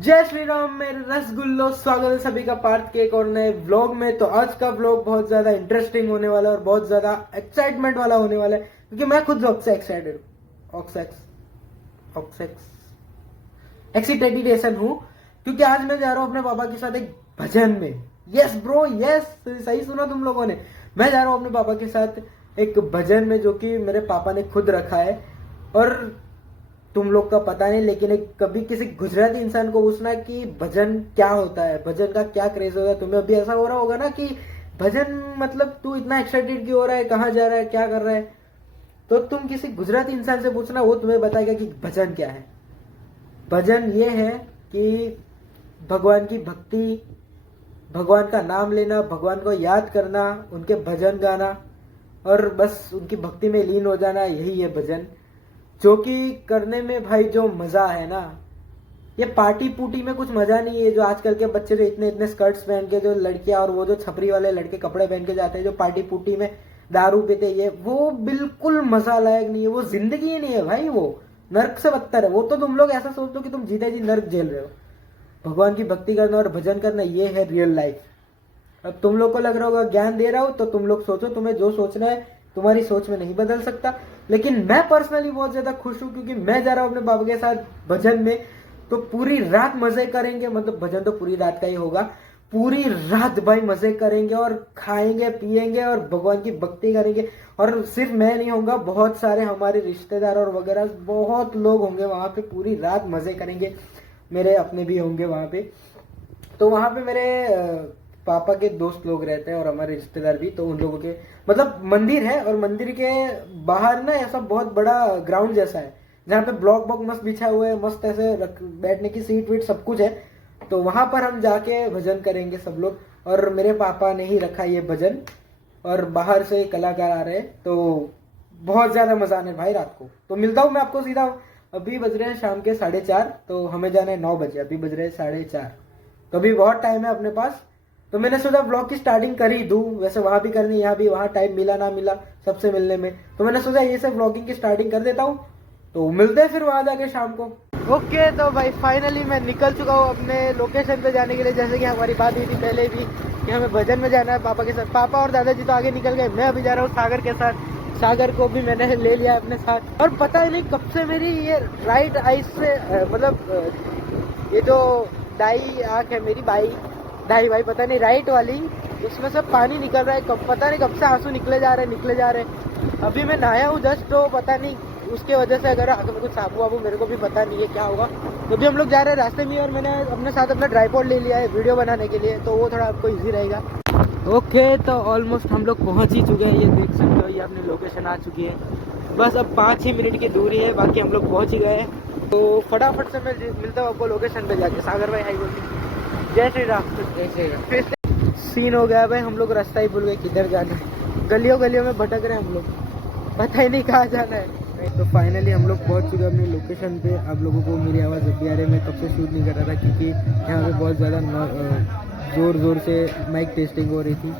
जय श्री राम मेरे रसगुल्लो। स्वागत है सभी का पार्थ के एक और नए व्लॉग में। तो आज का व्लॉग बहुत ज्यादा इंटरेस्टिंग होने वाला है और बहुत ज्यादा एक्साइटमेंट वाला होने वाला है, क्योंकि मैं खुद सबसे एक्साइटेड एक्साइटेड हूँ, क्योंकि आज मैं जा रहा हूँ अपने पापा के साथ एक भजन में। यस ब्रो, यस, सही सुना तुम लोगों ने। मैं जा रहा हूँ अपने पापा के साथ एक भजन में, जो कि मेरे पापा ने खुद रखा है। और तुम लोग का पता नहीं, लेकिन एक कभी किसी गुजराती इंसान को पूछना कि भजन क्या होता है, भजन का क्या क्रेज होता है, तुम्हें अभी ऐसा हो रहा होगा ना कि भजन मतलब तू इतना एक्साइटेड क्यों हो रहा है, कहाँ जा रहा है, क्या कर रहा है। तो तुम किसी गुजराती इंसान से पूछना, वो तुम्हें बताएगा कि भजन क्या है। भजन ये है कि भगवान की भक्ति, भगवान का नाम लेना, भगवान को याद करना, उनके भजन गाना और बस उनकी भक्ति में लीन हो जाना, यही है भजन। जो कि करने में भाई जो मजा है ना, ये पार्टी पुटी में कुछ मजा नहीं है। जो आजकल के बच्चे जो इतने इतने स्कर्ट्स पहन के, जो लड़कियां और वो जो छपरी वाले लड़के कपड़े पहन के जाते हैं, जो पार्टी पुटी में दारू पीते, ये वो बिल्कुल मजा लायक नहीं है। वो जिंदगी ही नहीं है भाई, वो नर्क से बदतर है। वो तो तुम लोग ऐसा सोचते हो कि तुम जीते जी नर्क झेल रहे हो। भगवान की भक्ति करना और भजन करना, ये है रियल लाइफ। अब तुम लोग को लग रहा होगा ज्ञान दे रहा हूं, तो तुम लोग सोचो, तुम्हें जो सोचना है तुम्हारी सोच में नहीं बदल सकता। लेकिन मैं पर्सनली बहुत ज्यादा खुश हूं, क्योंकि मैं जा रहा हूं अपने बाबा के साथ भजन में। तो पूरी रात मजे करेंगे, मतलब भजन तो पूरी रात का ही होगा। पूरी रात भाई मजे करेंगे और खाएंगे पिएंगे और भगवान की भक्ति करेंगे। और सिर्फ मैं नहीं होऊंगा, बहुत सारे हमारे रिश्तेदार और वगैरह बहुत लोग होंगे वहां पे। पूरी रात मजे करेंगे, मेरे अपने भी होंगे वहां पे। तो वहां पे मेरे पापा के दोस्त लोग रहते हैं और हमारे रिश्तेदार भी। तो उन लोगों के मतलब मंदिर है, और मंदिर के बाहर ना ऐसा बहुत बड़ा ग्राउंड जैसा है, जहाँ पे ब्लॉक बॉक मस्त बिछा हुआ है, मस्त ऐसे बैठने की सीट वीट सब कुछ है। तो वहां पर हम जाके भजन करेंगे सब लोग। और मेरे पापा ने ही रखा ये भजन, और बाहर से कलाकार आ रहे हैं। तो बहुत ज्यादा मजा आने भाई रात को। तो मिलता हूँ मैं आपको सीधा। अभी बज रहे हैं शाम के 4:30, तो हमें जाना है 9 बजे, अभी बज रहे हैं 4:30। तो अभी बहुत टाइम है अपने पास। तो मैंने सोचा ब्लॉग की स्टार्टिंग कर ही दूं, वैसे वहां भी करनी, यहाँ भी, वहां टाइम मिला ना मिला सबसे मिलने में। तो मैंने सोचा ये से ब्लॉगिंग की स्टार्टिंग कर देता हूँ। तो मिलते हैं फिर वहां जाके शाम को। ओके, तो भाई फाइनली मैं निकल चुका हूँ अपने लोकेशन पे जाने के लिए। जैसे कि हमारी बात हुई थी पहले भी कि हमें भजन में जाना है पापा के साथ। पापा और दादाजी तो आगे निकल गए, मैं अभी जा रहा हूँ सागर के साथ। सागर को भी मैंने ले लिया अपने साथ। और पता ही नहीं कब से मेरी ये राइट आई से मतलब ये जो दाई आंख है मेरी, दाई भाई पता नहीं राइट वाली, उसमें से पानी निकल रहा है। कब पता नहीं कब से आंसू निकले जा रहे। अभी मैं नहाया हूँ जस्ट, तो पता नहीं उसके वजह से अगर कुछ साबू वाबू मेरे को भी पता नहीं है क्या होगा। तो भी हम लोग जा रहे हैं रास्ते में, और मैंने अपने साथ अपना ट्राइपॉड ले लिया है वीडियो बनाने के लिए, तो वो थोड़ा आपको ईजी रहेगा। ओके, तो ऑलमोस्ट हम लोग पहुँच ही चुके हैं। ये देख सकते हो, ये अपनी लोकेशन आ चुकी है। बस अब 5 ही मिनट की दूरी है, बाकी हम लोग पहुँच ही गए हैं। तो फटाफट से मैं मिलता हूँ आपको लोकेशन पे जाके। सागर भाई हाई बोलिए। जय श्री राम। फिर सीन हो गया भाई, हम लोग रास्ता ही भूल गए किधर जाना है। गलियों गलियों में भटक रहे हैं हम लोग, पता ही नहीं कहाँ जाना है। तो फाइनली हम लोग पहुंच चुके हैं अपनी लोकेशन पे। आप लोगों को मेरी आवाज़ अब भी आ रही है। मैं कब से शूट नहीं कर रहा था, क्योंकि यहाँ पे बहुत ज़्यादा ज़ोर से माइक टेस्टिंग हो रही थी,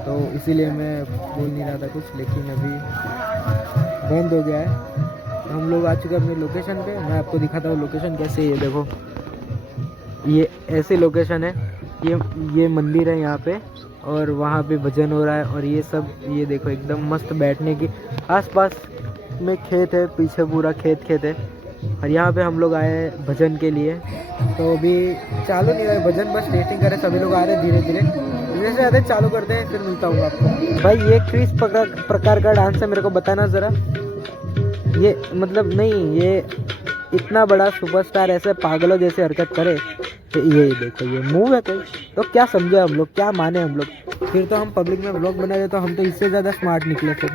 तो इसीलिए मैं बोल नहीं रहा था कुछ। लेकिन अभी बंद हो गया है। तो हम लोग आ चुके हैं अपनी लोकेशन पे। मैं आपको दिखाता हूँ लोकेशन कैसे। ये देखो, ये ऐसी लोकेशन है। ये मंदिर है यहाँ पे, और वहाँ पे भजन हो रहा है। और ये सब, ये देखो एकदम मस्त बैठने की, आसपास में खेत है, पीछे पूरा खेत है। और यहाँ पे हम लोग आए हैं भजन के लिए। तो अभी चालू नहीं हुआ है भजन, बस टेस्टिंग करें। सभी लोग आ रहे हैं धीरे धीरे से ज़्यादा चालू करते हैं, फिर मिलता हूँ आपको। भाई ये किस प्रकार का डांस है मेरे को बताना ज़रा। ये मतलब नहीं, ये इतना बड़ा सुपरस्टार ऐसे पागलों जैसे हरकत करे, तो ये देखो ये मूव है कोई, तो क्या समझे हम लोग, क्या माने हम लोग। फिर तो हम पब्लिक में व्लॉग बना रहे, तो हम तो इससे ज़्यादा स्मार्ट निकले। फिर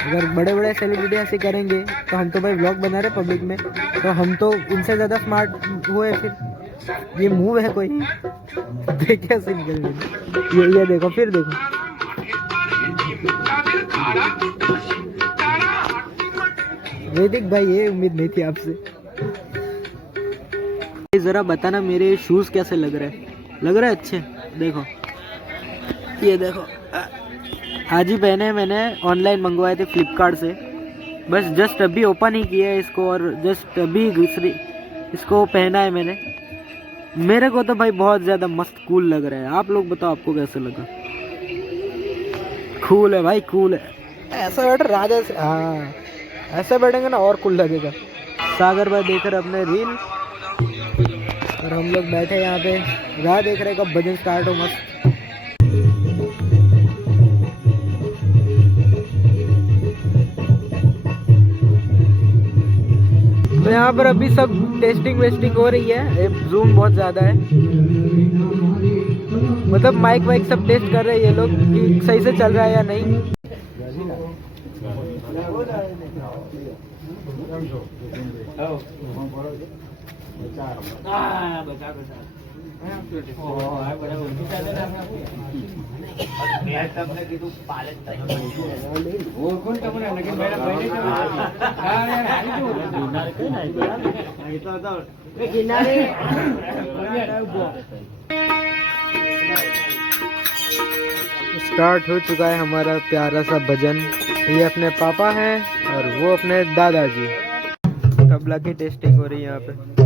अगर बड़े बड़े सेलिब्रिटी ऐसे करेंगे, तो हम तो भाई व्लॉग बना रहे पब्लिक में, तो हम तो इनसे ज़्यादा स्मार्ट हुए। फिर ये मूव है कोई, देखिए ऐसे निकल गए। ये देखो, फिर देखो। वैदिक भाई, ये उम्मीद नहीं थी आपसे। जरा बताना मेरे शूज कैसे लग रहे हैं। लग रहा है अच्छे। देखो, ये देखो, आज ही पहने, मैंने ऑनलाइन मंगवाए थे फ्लिपकार्ट से। बस जस्ट अभी ओपन ही किया है इसको, और जस्ट अभी इसको पहना है मैंने। मेरे को तो भाई बहुत ज्यादा मस्त कूल लग रहा है। आप लोग बताओ आपको कैसा लगा? कूल है भाई, कूल है। ऐसा बैठ राजा से, हाँ ऐसे बैठेंगे ना और कूल लगेगा। सागर भाई देख रहे अपने रील और हम लोग बैठे यहाँ पे राह देख रहे कब भजन स्टार्ट हो मस्त। तो यहाँ पर अभी सब टेस्टिंग वेस्टिंग हो रही है। जूम बहुत ज़्यादा है, मतलब माइक वाइक सब टेस्ट कर रहे हैं ये लोग कि सही से चल रहा है या नहीं। स्टार्ट हो चुका है हमारा प्यारा सा भजन। ये अपने पापा हैं और वो अपने दादाजी। तबला की टेस्टिंग हो रही है यहाँ पे।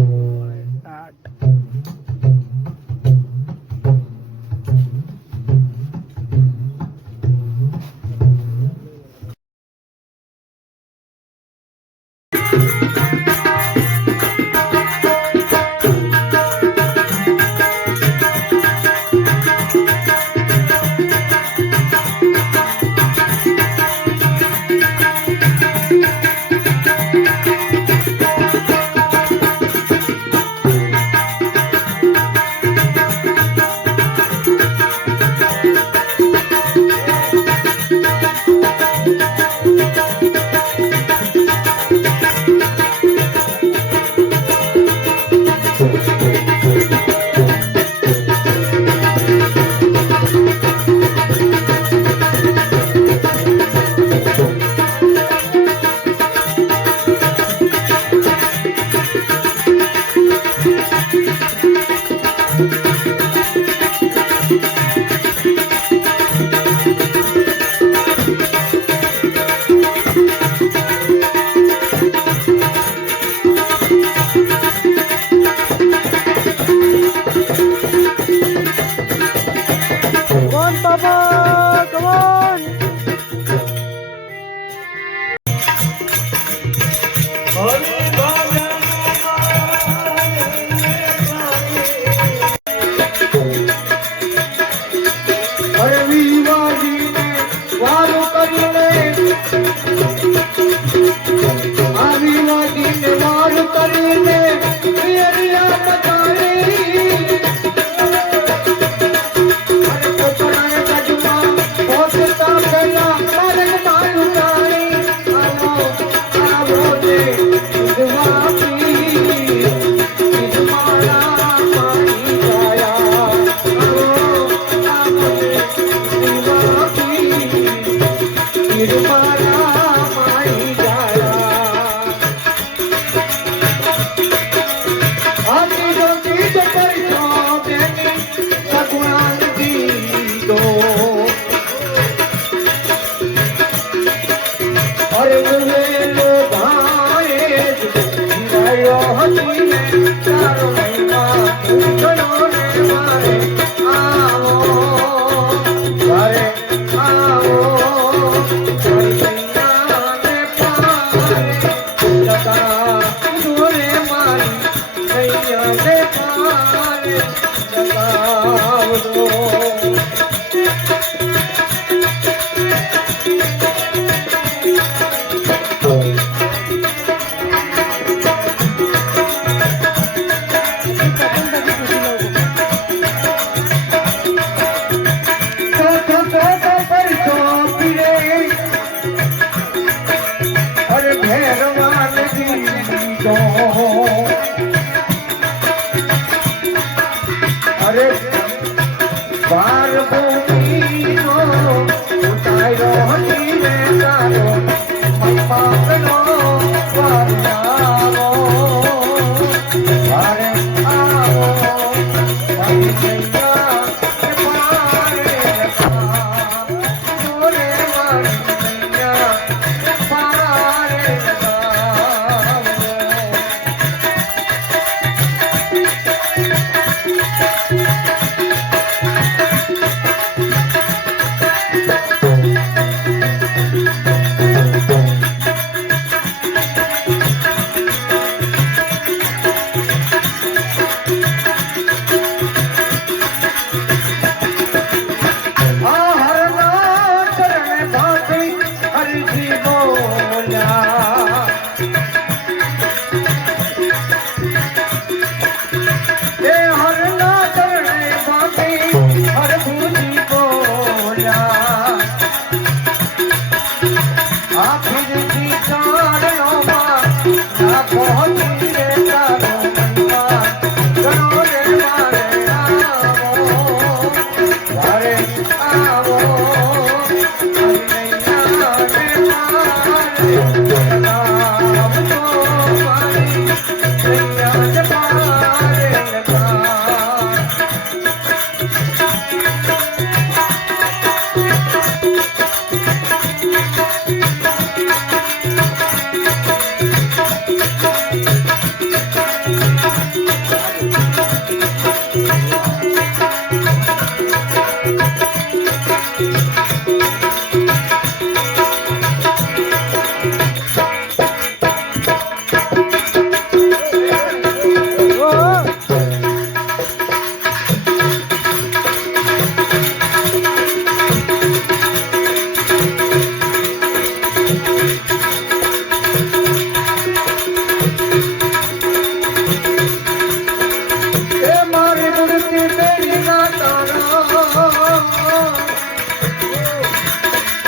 એ મારી મૂર્તિ બેડી ના તારા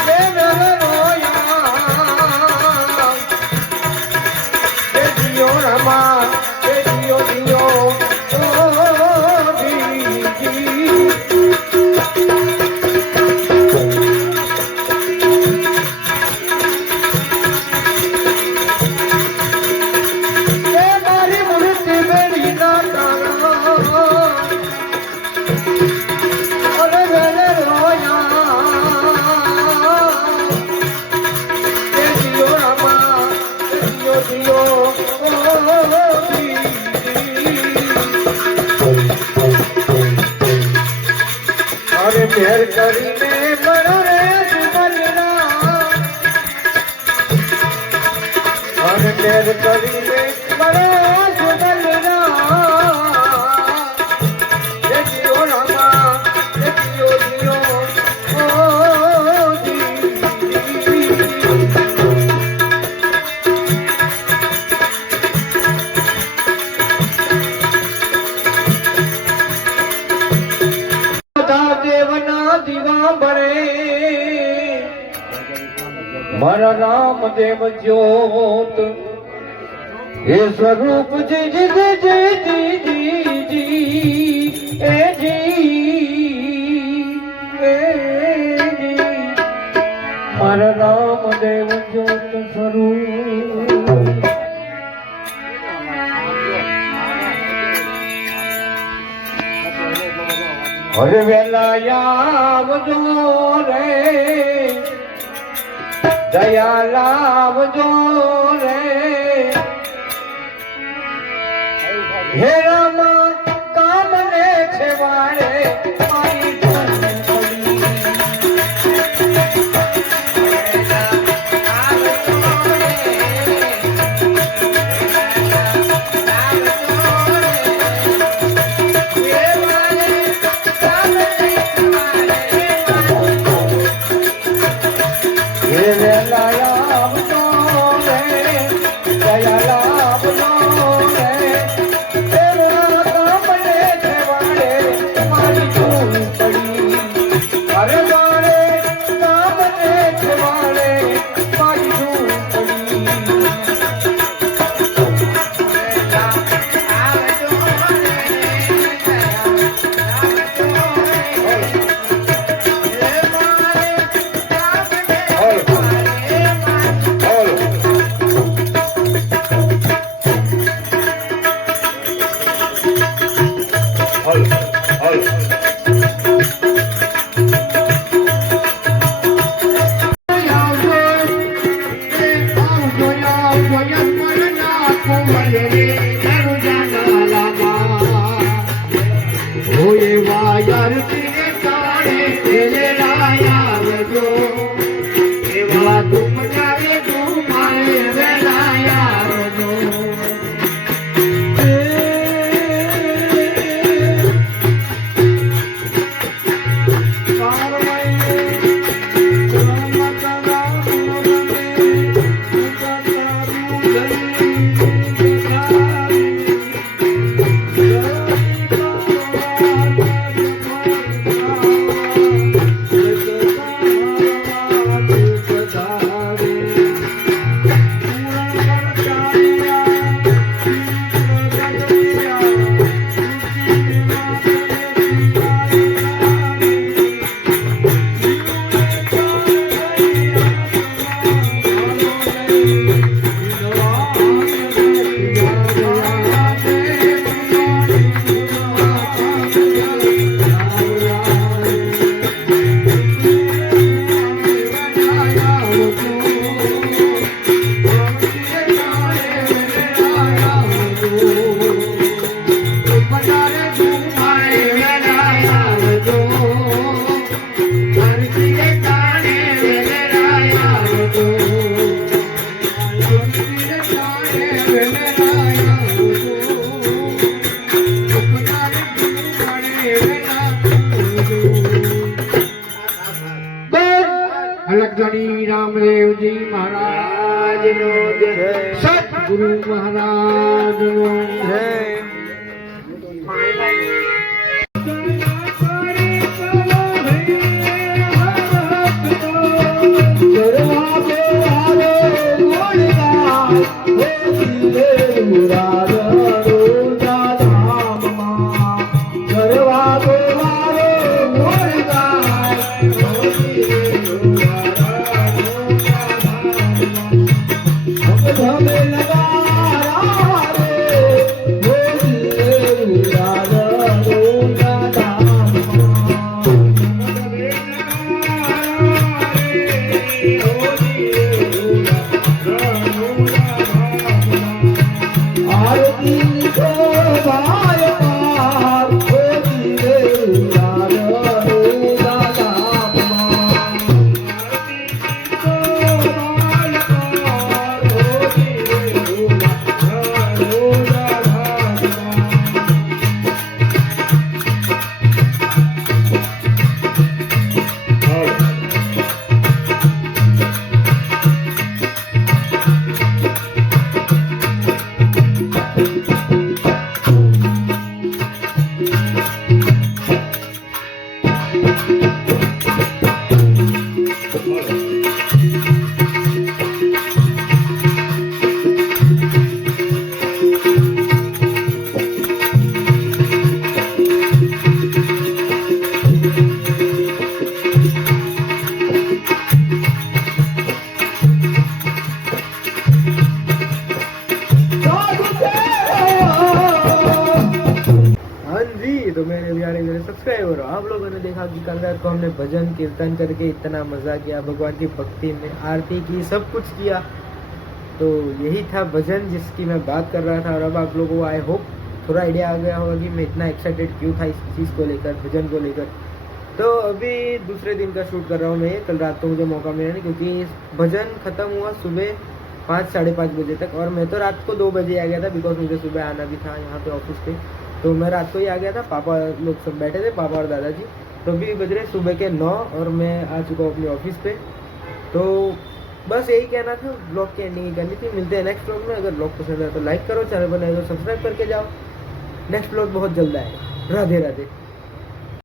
એ મેરે રોયા એ જીઓ રમા એ જીઓ જીઓ મેર કરીને બળો રે સુમલના અને મેર કરીને બળો સુમલના એ જીઓ રામા એ જીઓ જીઓ મારા રામદેવ જ્યોત એ સ્વરૂપ જી જી જી જી જી જી એ જી મારા રામદેવ જ્યોત સ્વરૂપ હરે વેલા આવજો રે દયા લાવજો રે હે રામ કામને છેવાડે મારી अलगधनी रामदेव जी महाराज नो जय, सतगुरु महाराज नो जय। तो मेरे प्यारे मेरे सब्सक्राइबर हो, आप लोगों ने देखा कि कल रात को हमने भजन कीर्तन करके इतना मज़ा किया, भगवान की भक्ति में आरती की, सब कुछ किया। तो यही था भजन जिसकी मैं बात कर रहा था। और अब आप लोगों को आई होप थोड़ा आइडिया आ गया होगा कि मैं इतना एक्साइटेड क्यों था इस चीज़ को लेकर, भजन को लेकर। तो अभी दूसरे दिन का शूट कर रहा हूँ मैं ये। कल रात को मुझे मौका मिला नहीं क्योंकि भजन ख़त्म हुआ सुबह 5 साढ़े 5 बजे तक, और मैं तो रात को 2 बजे आ गया था बिकॉज मुझे सुबह आना भी था यहाँ पे ऑफिस पे। तो मैं रात को ही आ गया था, पापा लोग सब बैठे थे, पापा और दादाजी। तो अभी बज रहे सुबह के 9 और मैं आ चुका हूँ अपने ऑफिस पे। तो बस यही कहना था, ब्लॉग की एंडिंग करनी थी। मिलते हैं नेक्स्ट ब्लॉग में। अगर ब्लॉग पसंद आए तो लाइक करो, चैनल पर नए हो तो सब्सक्राइब करके जाओ। नेक्स्ट ब्लॉग बहुत जल्द आएगा। राधे राधे।